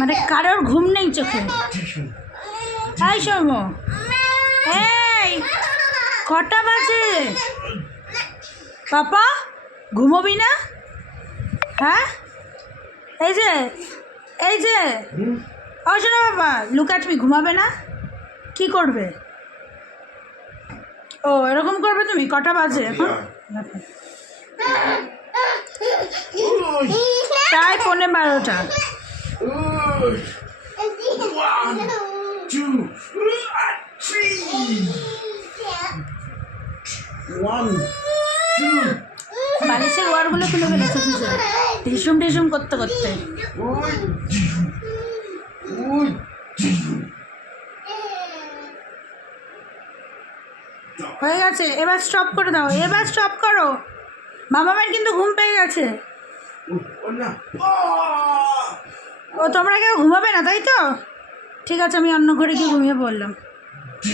মানে কারোর ঘুম নেই চোখে। এই সৌম, এই কটা বাজে? পাপা ঘুমোবি না? হ্যাঁ এই যে ও শোনো বাবা, লুক অ্যাট মি, ঘুমাবে না? কি করবে? ও এরকম করবে তুমি? কটা বাজে এখন? প্রায় 11:15। বালিশের ওয়ারগুলো খুলে ফেলেছে টিসুম টিসুম করতে করতে। হয়ে গেছে, এবার স্টপ করে দাও, এবার স্টপ করো। মামামের কিন্তু ঘুম পেয়ে গেছে। ও তোমরা কেউ ঘুমাবে না তাই তো? ঠিক আছে, আমি অন্য ঘরে গিয়ে ঘুমিয়ে পড়লাম।